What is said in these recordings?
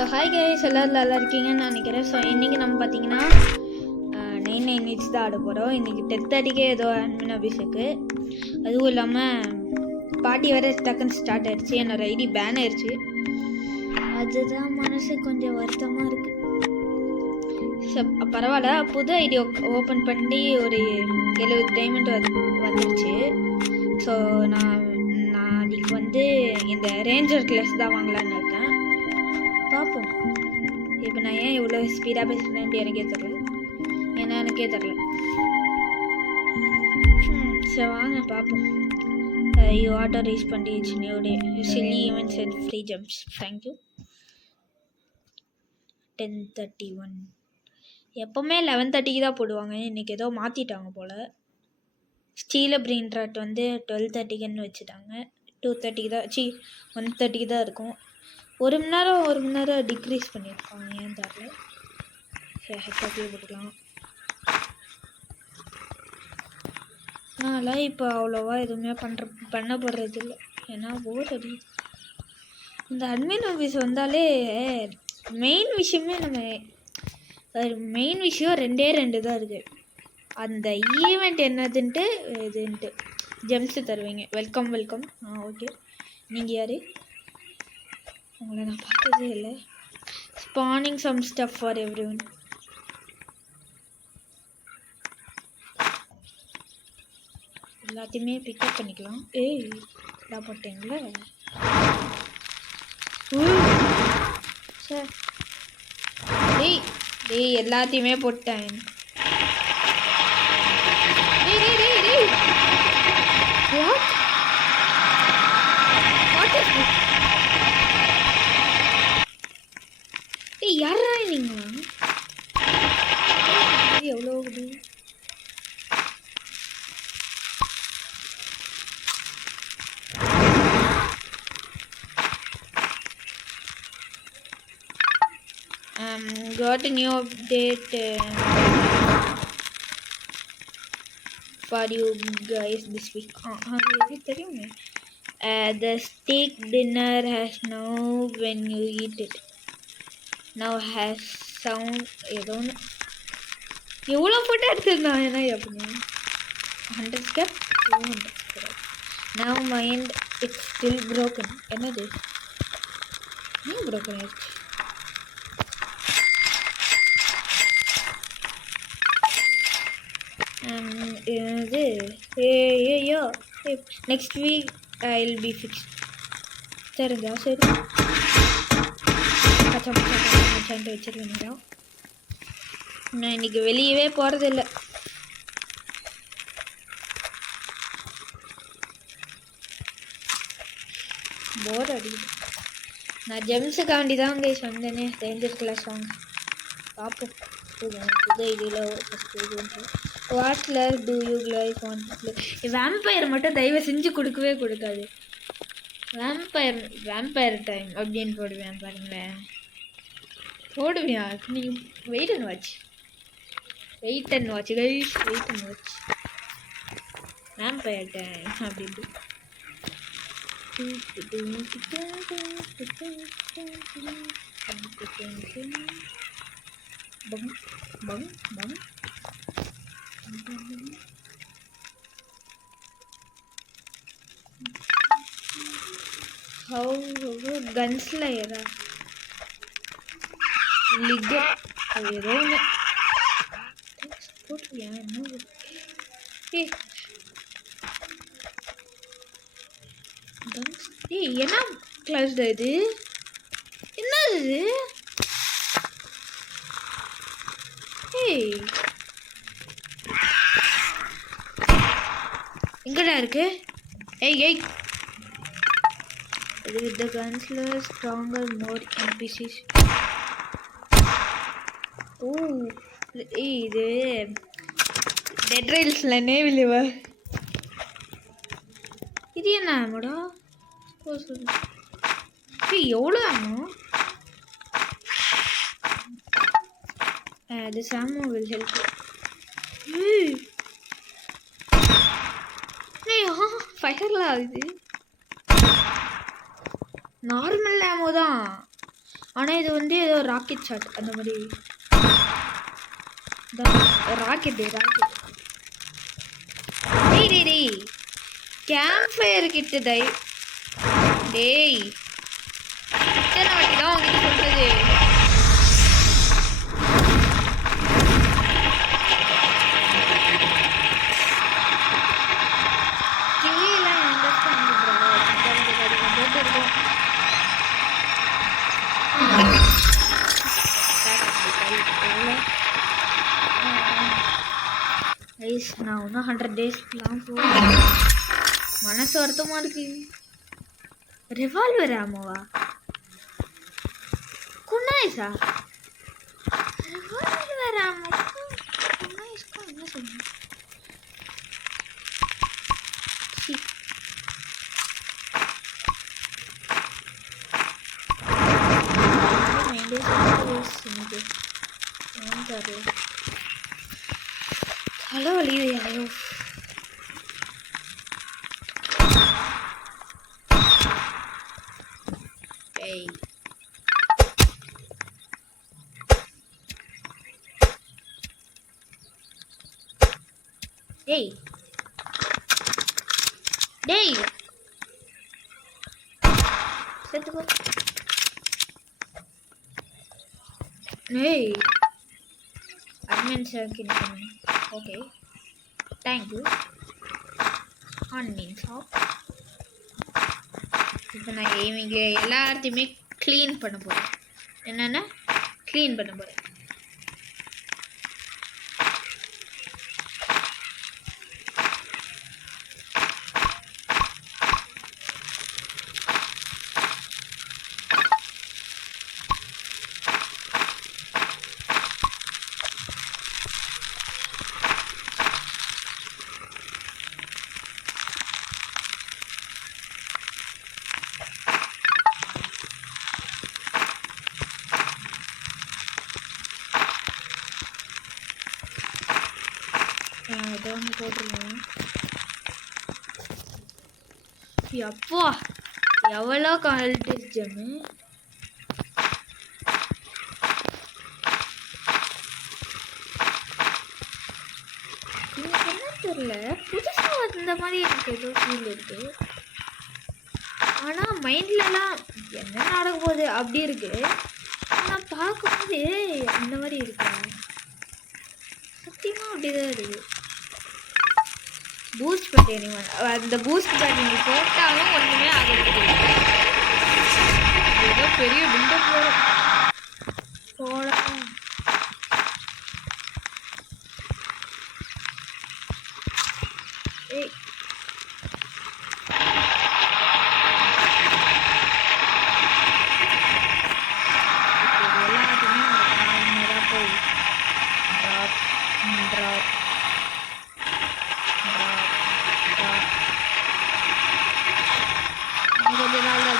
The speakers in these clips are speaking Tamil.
ஸோ ஹாய் கைஸ், எல்லோரும் நல்லா இருக்கீங்கன்னு நினைக்கிறேன். ஸோ இன்றைக்கி நம்ம பார்த்தீங்கன்னா 9 தான் ஆட போகிறோம். இன்றைக்கி 10:30க்கே ஏதோ அட்மின் ஆஃபீஸுக்கு. அதுவும் இல்லாமல் பார்ட்டி வேறு டக்குன்னு ஸ்டார்ட் ஆகிடுச்சு. என்னோடய ஐடி பேன் ஆயிடுச்சு. அதுதான் மனசு கொஞ்சம் வருத்தமாக இருக்குது. ஸோ பரவாயில்ல, புது ஐடி ஓப்பன் பண்ணி ஒரு 70 டைமண்ட் வந்துடுச்சு. ஸோ நாளைக்கு வந்து இந்த ரேஞ்சர் கிளாஸ் தான் வாங்கலான்னு இருக்கேன். பார்ப்போம். இப்போ நான் ஏன் இவ்வளோ ஸ்பீடாக பேசுகிறேன்ட்டு எனக்கே தெரில. சரி வாங்க பார்ப்போம். யூ ஆட்டோ ரீச் பண்ணிடுச்சு. New day chilli events and free jumps. Thank you. 10:31. எப்போவுமே 11:30க்கு தான் போடுவாங்க. இன்றைக்கி ஏதோ மாற்றிட்டாங்க போல். ஸ்டீல பிரெயின் ராட் வந்து 12:30க்குன்னு வச்சுட்டாங்க. 2:30க்கு தான் 1:30க்கு தான் இருக்கும். ஒரு மணி நேரம் டிக்ரீஸ் பண்ணியிருக்காங்க. ஏன் தெரியல. ஹெச்ஆப்பியே போட்டுக்கலாம். அதனால் இப்போ அவ்வளோவா எதுவுமே பண்ண போடுறது இல்லை. ஏன்னா போர் அடி. இந்த அட்மின் ஆஃபீஸ் வந்தாலே மெயின் விஷயம் 2 தான் இருக்குது. அந்த ஈவெண்ட் என்னதுன்ட்டு இதுன்ட்டு ஜெம்ஸு தருவீங்க. வெல்கம். ஓகே, நீங்கள் யார்? உங்களை நான் பார்த்ததே இல்லை. Spawning some stuff for everyone. எல்லாத்தையுமே பிக்கப் பண்ணிக்கலாம். இதாக போட்டீங்களே சார். டேய் எல்லாத்தையுமே போட்டேன். யாரா நீங்களா? எவ்வளோ got a new update for you guys this week. தெரியுமே. The steak dinner has now when you eat it now has sound. ஏதோ எவ்வளோ ஃபோட்டோ எடுத்துருந்தான். என்ன எப்படி 100 scape 200 scape. now mind it's still broken. என்னது ஏன் broken ஆயிடுச்சு? இது ஐயோ next week I will be fixed. சரிங்க சரி. பச்சை வச்சிருக்கீங்களா? நான் இன்றைக்கி வெளியவே போகிறதில்ல. போர் அடிக்குது. நான் ஜெம்ஸுக்காண்டி தான் கைஸ் வந்தேனே. ரேஞ்சர் கிளாஸ் வாங்க பார்ப்போம். புது ஐடியில் what colour do you guys want to play? Vampire மட்டும் தயவு செஞ்சு கொடுக்கவே கொடுக்காது. வேம்பயர் டைம் அப்படின்னு போடுவேன் பாருங்களேன். போடுவியா? நீங்கள் wait and watch guys. Vampire time அப்படின்ட்டு பங். How Gunslayer League ஏதோ போட்டியா? என்ன கிளாஸ் தான் இது? என்னது எங்கடா இருக்கு? ஏய் with the gunslinger stronger more NPCs. இது டெட் ரைல்ஸ்ல நேவிலிவா? இது என்ன ஆமடா? எவ்வளோ ஆமோ? this ammo will help you. ஃபயர்லாம் ஆகுது. நார்மல் ஆமோ தான். ஆனால் இது வந்து ஏதோ ராக்கெட் ஷாட் அந்த மாதிரி ராக்கெட்டு டேய் கேம்ப் ஃபயர் கிட்ட டேய் எத்தனை வாட்டி தான் உங்ககிட்ட சொல்றது நான் இன்னும் 100 டேஸ்லாம் போகிறேன். மனசு வருத்தமாக இருக்கு. ரிவால்வர் ஆமாவா குன்னாய்ஸா ரிவால்வர் ஆமா குன்னாய்ஸ்க்கு என்ன சொல்லுங்க ஹலோ வலியுது யாரோ டேய் செத்துக்கோ டேய் admin circuit okay thank you on means of இப்போ நான் இவங்க எல்லாத்தையுமே க்ளீன் பண்ண போகிறேன். என்னென்ன க்ளீன் பண்ண போகிறேன். இதை வந்து போட்டுருவோம். எப்போ எவ்வளோ கால்டேஜ் ஜம்மு எனக்கு என்ன தெரியல புதுசாக வந்த மாதிரி எனக்கு ஏதோ ஃபீல் இருக்கு. ஆனால் மைண்ட்லலாம் என்ன நடக்க போகுது அப்படி இருக்கு. ஆனால் பார்க்கும்போது அந்த மாதிரி இருக்கு. சத்தியமாக அப்படிதான் இருக்குது. பூஸ்ட் பேட் அந்த பூஸ்ட் பேட் நீங்கள் போட்டாலும் ஒன்றுமே ஆகிறது ஏதோ பெரிய பில்டப் போகலாம். ஏய் எல்லாத்தையுமே போய் ட்ராப் கொஞ்ச நாள் தான்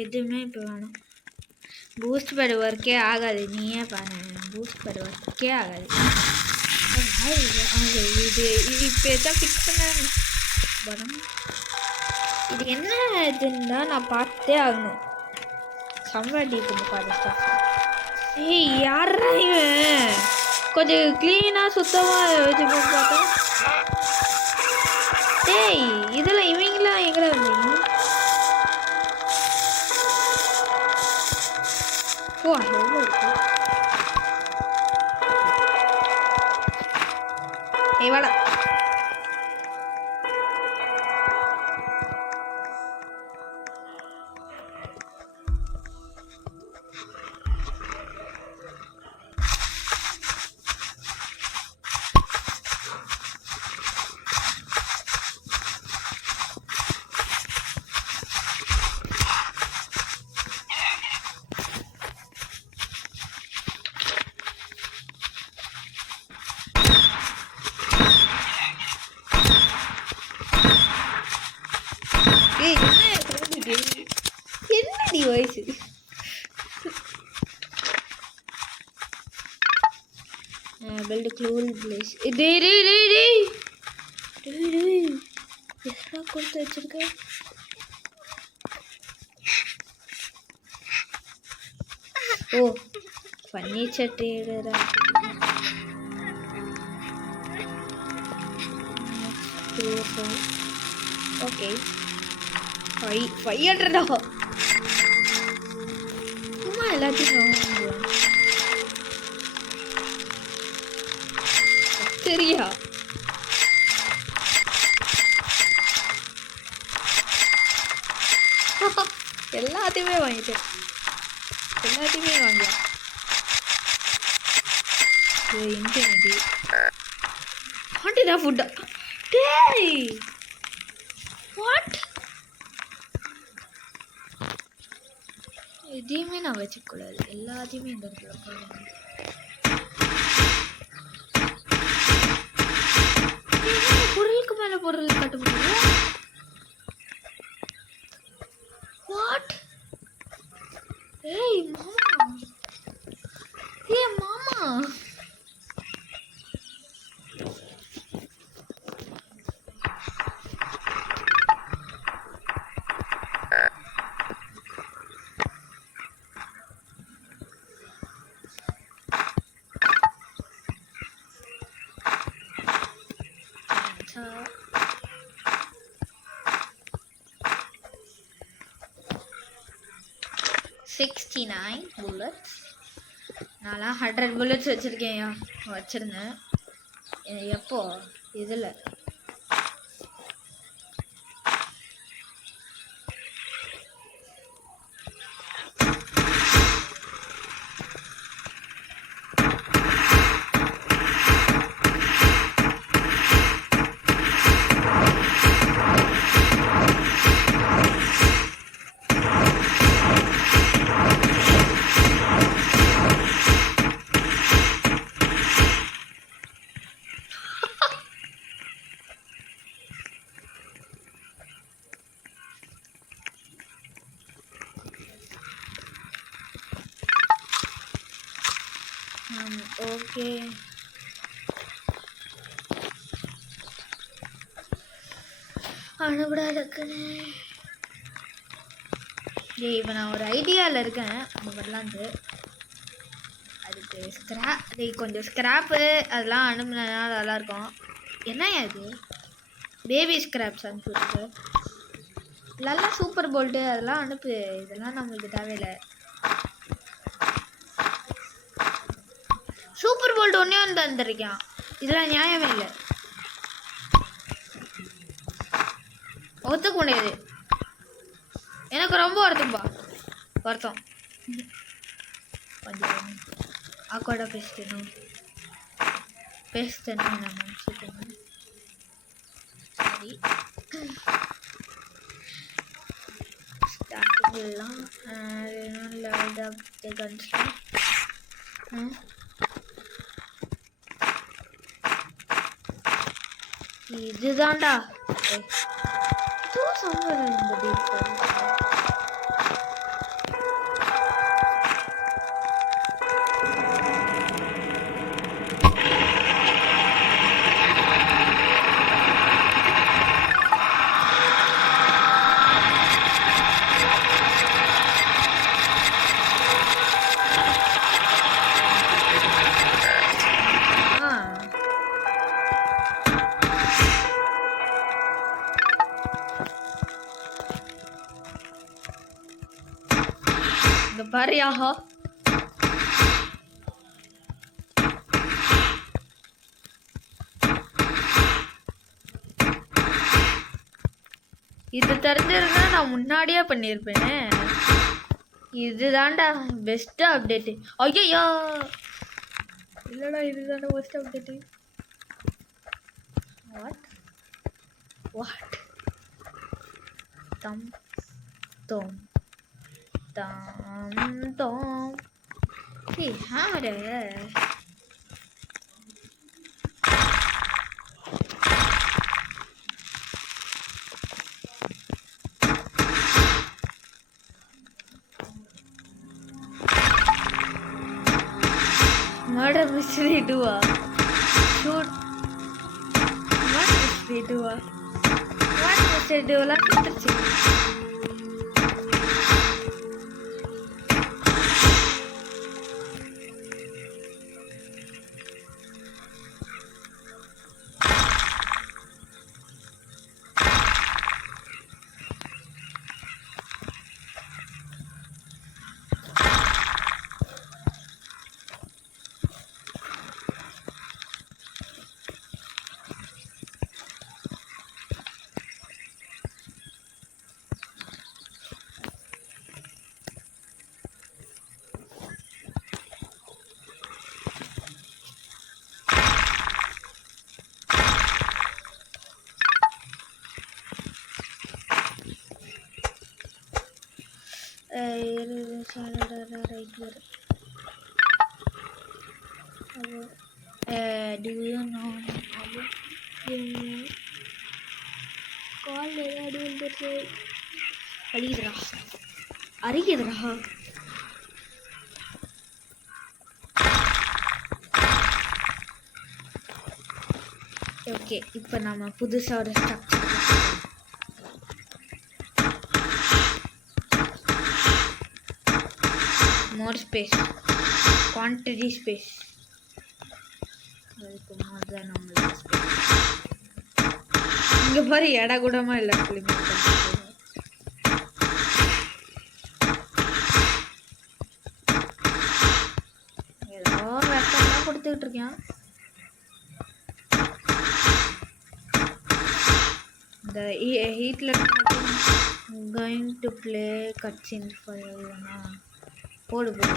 எதுவுமே இப்போ வேணும். பூஸ்ட் பேட் ஒர்க்கே ஆகாது. நீயே பாரு பூஸ்ட் பேட் ஒர்க்கே ஆகாது. இது இப்போ எதாவது ஃபிக்ஸ் பண்ண வரும். இது என்ன இதுன்னா நான் பார்த்தே ஆகணும். சம்வாடி கொஞ்சம் பாருக்கா. ஏய் யாரா இவன் கொஞ்சம் க்ளீனாக சுத்தமாக வச்சு போட்டு பார்த்தா. டேய் இதில் இவங்களாம் எங்கடா இருந்தீங்க? ஓ எவ்வளோ இருக்கு. ஏய் வாடா. என்னடி வயசு build a cool place. டேய் எல்லாம் கொடுத்து வச்சிருக்க. ஓ ஃபர்னிச்சர் ட்ரேடரா. ஓகே 500 சும்மா எல்லாத்தையும் சரியா? எல்லாத்தையுமே வாங்கிட்டேன். எல்லாத்தையுமே வாங்கலாம். இன்ஃபினிட்டி ஃபுட்டா? டேய் வாட்? எதையுமே நான் வச்சுக்கூடாது. எல்லாத்தையுமே இந்த இடத்துல போடணும். பொருளுக்கு மேல பொருள் கட்ட முடியும். வாட்? ஏய் மாமா, ஏய் மாமா, $69 bullets. நான்லாம் 100 bullets வச்சுருக்கேன். வச்சுருந்தேன் எப்போ இதில். ஓகே அனுபடா இருக்குன்னு. இப்போ நான் ஒரு ஐடியாவில் இருக்கேன். அந்த வரலாந்து அதுக்கு கொஞ்சம் ஸ்க்ராப்பு அதெல்லாம் அனுப்புனா நல்லாயிருக்கும். என்னையா இது? பேபி ஸ்க்ராப்ஸ் அனுப்பிவிட்டு நல்லா சூப்பர் போல்ட்டு அதெல்லாம் அனுப்பு. இதெல்லாம் நம்மளுக்கு தேவையில்லை. சூப்பர் போல்ட் ஒன்றே வந்து தந்துருக்கான். இதெல்லாம் நியாயமே இல்லை. ஒத்துக்க முடியாது. எனக்கு ரொம்ப வருத்தம். கொஞ்சம் ஆக்கோட பேசிட்டேன் நான் நினச்சிட்டேன். சரி ஸ்டார்டிங்கெல்லாம் இதுதான்டா இந்த பாரியாஹா இது தெரிஞ்சிருந்தா நான் முன்னாடியே பண்ணியிருப்பேனே. இதுதான்டா பெஸ்ட் அப்டேட்டு. ஐயோ இல்லடா, இதுதான்டா பெஸ்ட் அப்டேட்டு. வாட் தம் தோம் தம். Hey, harder. Murder mystery 2. Shoot. What mystery 2? Set விளாண்டுருச்சு. ரைட் வரும். Do you know கால் ஏதாவது வந்துட்டு அடிக்குதுடா அரிக்குதுடா. ஓகே, இப்போ நம்ம புதுசாக ஒரு structure more space, quantity space. அதுக்கு மாதிரி நம்மளுக்கு ஸ்பேஸ். இங்கே பாரு இட கூடமா இல்லை. ஏதோ வெப்பம்லாம் கொடுத்துக்கிட்டு இருக்கேன். இந்த ஹீட்டில் கோயிங் டு ப்ளே கட்சின் ஃபயர்னா போடு போடு.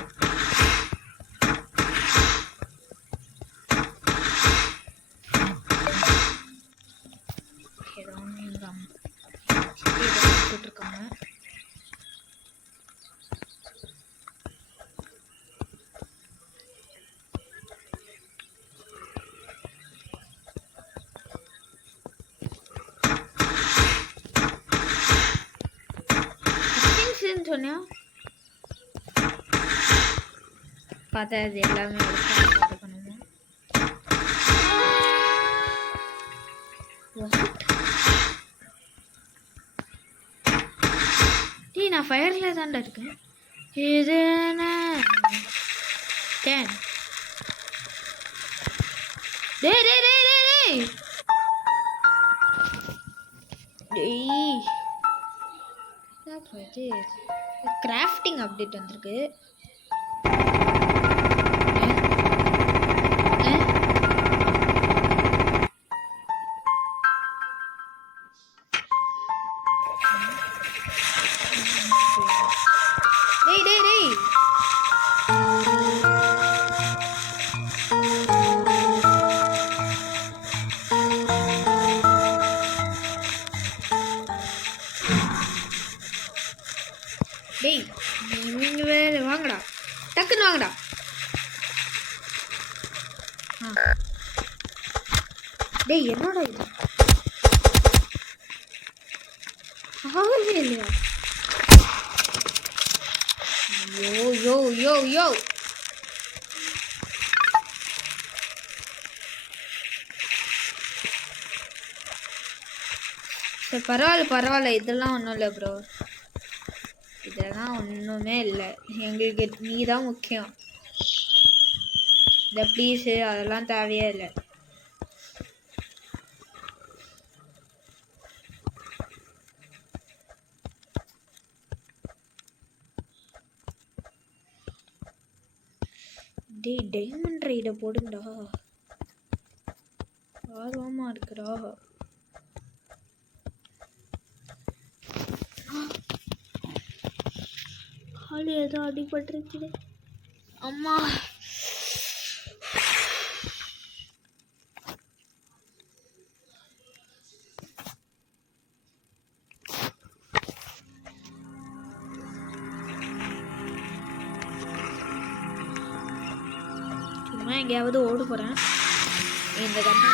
ஏதோ போட்டிருக்காங்க. சொன்னியா பார்த்தா அது எல்லாமே இருக்கணுமா? டீ நான் ஃபயரில் தான்டா இருக்கேன். இது டேன் டே டே டே டே டே கிராஃப்டிங் அப்டேட் வந்திருக்கு. டேய் டேய் டேய் டேய் நீங்க வேற வாங்கடா, டக்குன்னு வாங்கடா. டேய் என்னடா இது ஆகவே இல்லையா? யோ யோ யோ யோ சரி பரவாயில்ல பரவாயில்ல, இதெல்லாம் ஒன்றும் இல்லை ப்ரோ, இதெல்லாம் ஒன்றுமே இல்லை. எங்களுக்கு நீ தான் முக்கியம். இந்த ப்ளீஸு அதெல்லாம் தேவையே இல்லை. டேய் டைமண்ட் ரைடை போடுங்கடா, ஆர்வமாக இருக்குடா. கால் ஏதோ அடிபட்டுருச்சு அம்மா. சும்மா எங்கேயாவது ஓடு போகிறேன். இந்த கண்ணு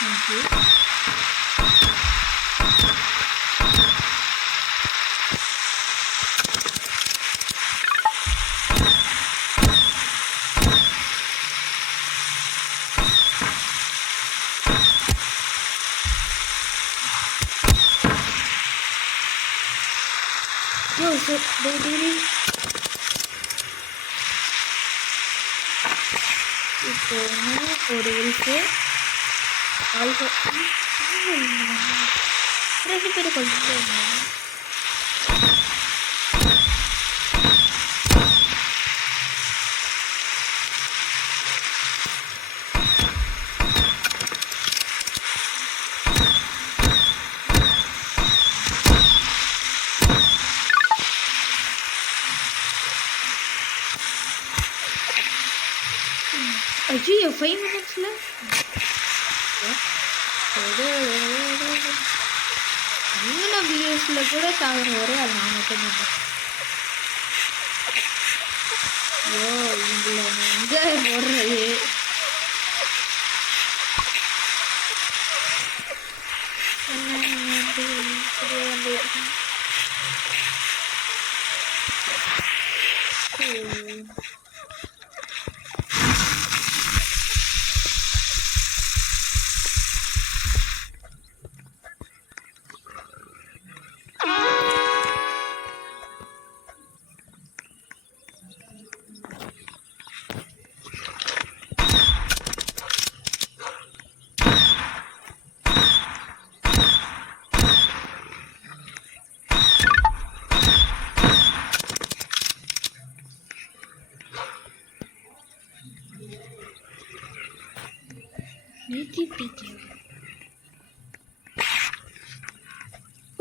இப்போ ஒரு இருக்கு ரெண்டு பேரும் கொஞ்சம் ஐயோ 5 மினிட்ஸ்ல இன்னும் பிஎஸ்ல கூட சாகுற ஒரே ஆள் நான் மட்டும்தான். ஐயோ இவங்கள எங்க போடுறது?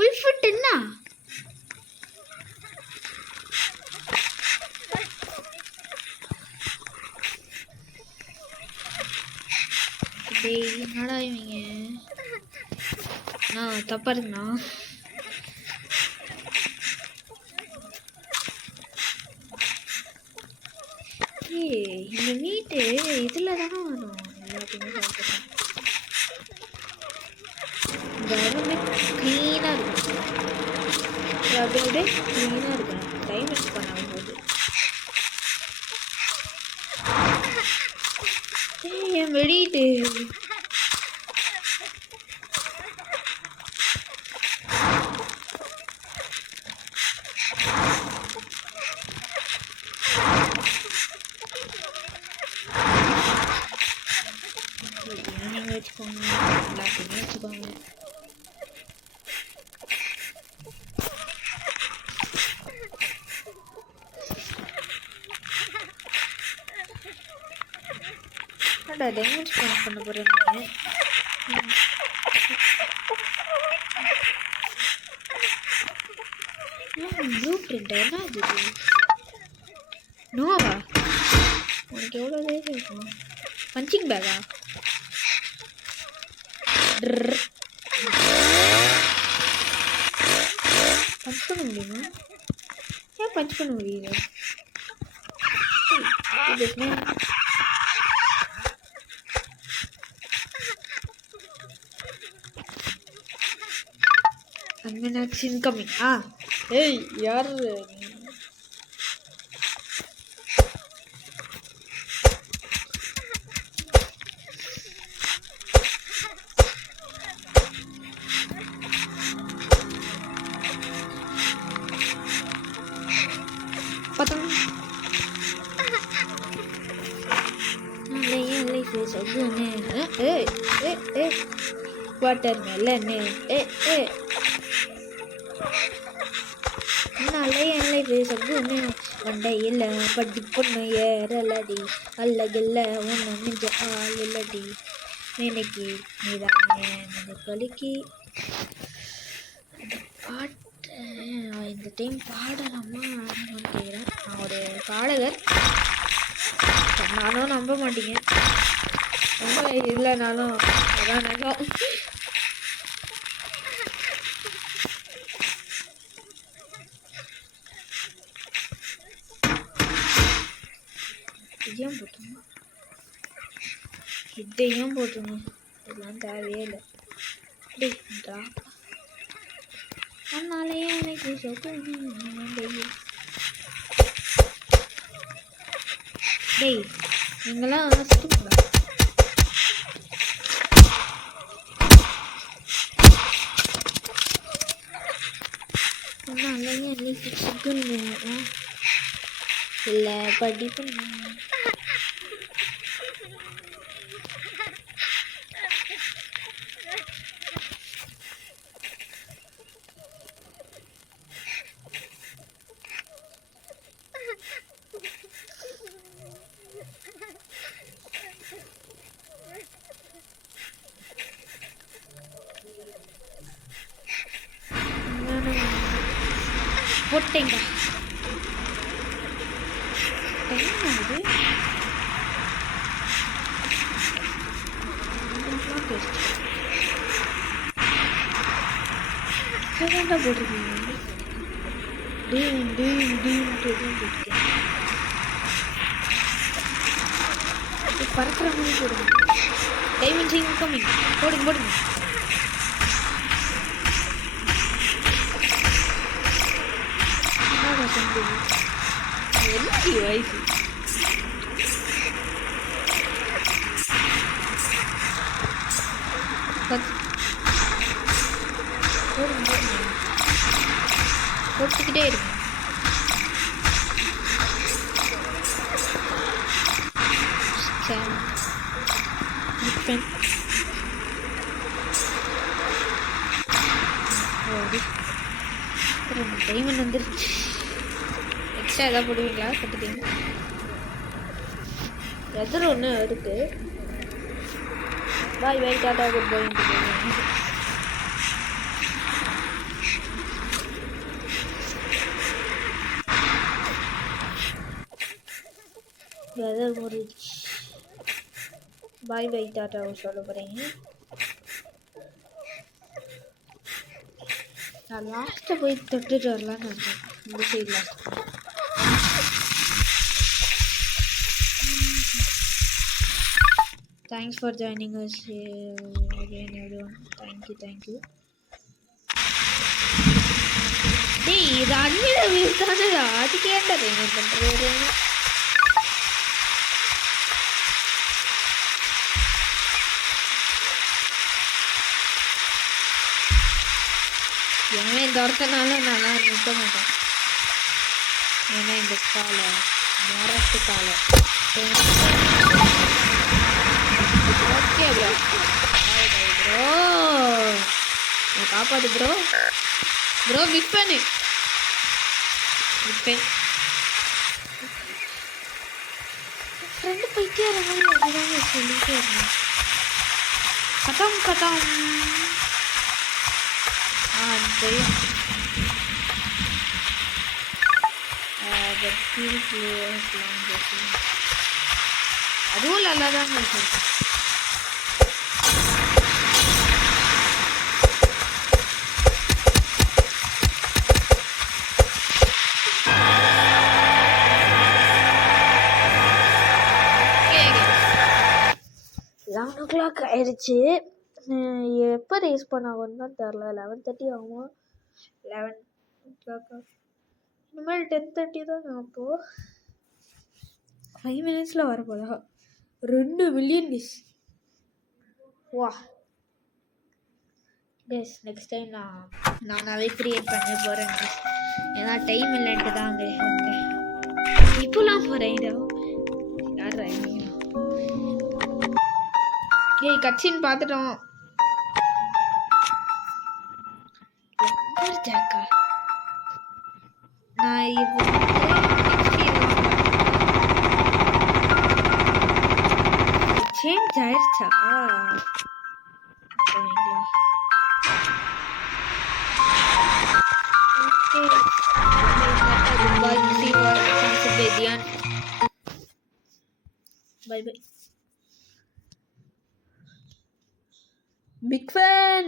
உள்ஃபுட் என்ன? என்னடா இவங்க? நான் தப்பா இருக்குண்ணா. இந்த மீட்டு இதுல தானே வரும். எல்லாத்தையுமே சாப்பிட்டுருக்கேன். இந்த எல்லாமே க்ளீனாக இருக்கும். அப்படியே க்ளீனாக இருக்கும். டைம் வேஸ்ட் பண்ண போது என் வெளியிட்டு வச்சுக்கோங்க. எல்லாத்தையுமே வச்சுக்கோங்க. டேமேஜ் பண்ண போறேன். ப்ளூ பிரிண்ட் என்ன அது? நோவா உனக்கு எவ்வளோ தைரியம் இருக்கும்? பஞ்சிங் பேகா? பஞ்ச் பண்ண முடியுமா? ஏன் பஞ்ச் பண்ண முடியல? Unminax incoming. Hey, yaar. Patang. Lay face again. Hey. Watermelon. Hey. நல்ல பேசன்னு வண்டையில் பட்டி பொண்ணு ஏறலடி அல்லகில்ல ஒன்று மிஞ்ச ஆள் இல்லடி நினைக்கி நீதானே கலிக்கு பாட்டு இந்த டைம் பாடலாமா கேட்குறேன். நான் ஒரு பாடகர், நானும் நம்ப மாட்டீங்க, ரொம்ப இல்லைனாலும் அதான் நகம். இதையும் போட்டுருங்க. அதெல்லாம் தேவையே இல்லை. அதனாலே எனக்கு டேய் நீங்களாம் சுற்றுங்களா? இல்லை படிப்பு போட்டேங்க. போட்டிருக்கீங்க பறக்கிற மாதிரி போடுங்க. டைமண்ட் இன்கமிங் போடுங்க போடுங்க. என்ன வயசு போட்டுக்கிட்டே இருக்கு. டைமண்ட் வந்துருச்சு. எக்ஸ்ட்ரா எதாவது போடுவீங்களா? கட்டுப்பீங்க. வெதர் ஒன்று இருக்கு. பாய் பாய் டாடா குட் பை. வெதர் முடிச்சு பாய் பாய் டாட்டாவை சொல்ல போகிறீங்க. நான் லாஸ்ட்டை போய் தொட்டுட்டு வரலான்னு இருக்கேன். இந்த side last. Thanks for joining us again everyone. Thank you. டேய் இது அன்னில வியூஸ் தானடா. அதுக்கு ஏன்டா என்ன பண்ணுறது? ஏன்னா இந்த ஒருத்தனால நல்லா நிற்க மாட்டேன். ஏன்னா இந்த காலை மரத்து காலை. ஓகே ப்ரோ ப்ரோ காப்பாடு ப்ரோ. பிக் பண்ணு ஃப்ரெண்டு போயிட்டே இருந்தாலும் அதுதாங்க சொல்லிட்டே இருந்தேன். கதம் தெரியும். அதுவும் நல்லா தாங்க சொல்றேன். ஆயிடுச்சு. எப்போ ரேஸ் பண்ணாங்கன்னு தான் தெரில. 11:30 ஆகும். 11 இனிமேல் 10:30 தான். அப்போது 5 minutesல வரப்போதா 2 மில்லியன் டிஷ். வா கேஸ் நெக்ஸ்ட் டைம் நானாகவே க்ரியேட் பண்ண போகிறேன். ஏன்னா டைம் இல்லைன்ட்டு தான் அங்கே வந்தேன். இப்போலாம் போகிறேன். யார் ஏய் கட்சின்னு பார்த்துட்டோம். ஜாக்கா நான் இப்போ சேஞ்ச் ஆயிடுச்சா? Bye bye. Big fan.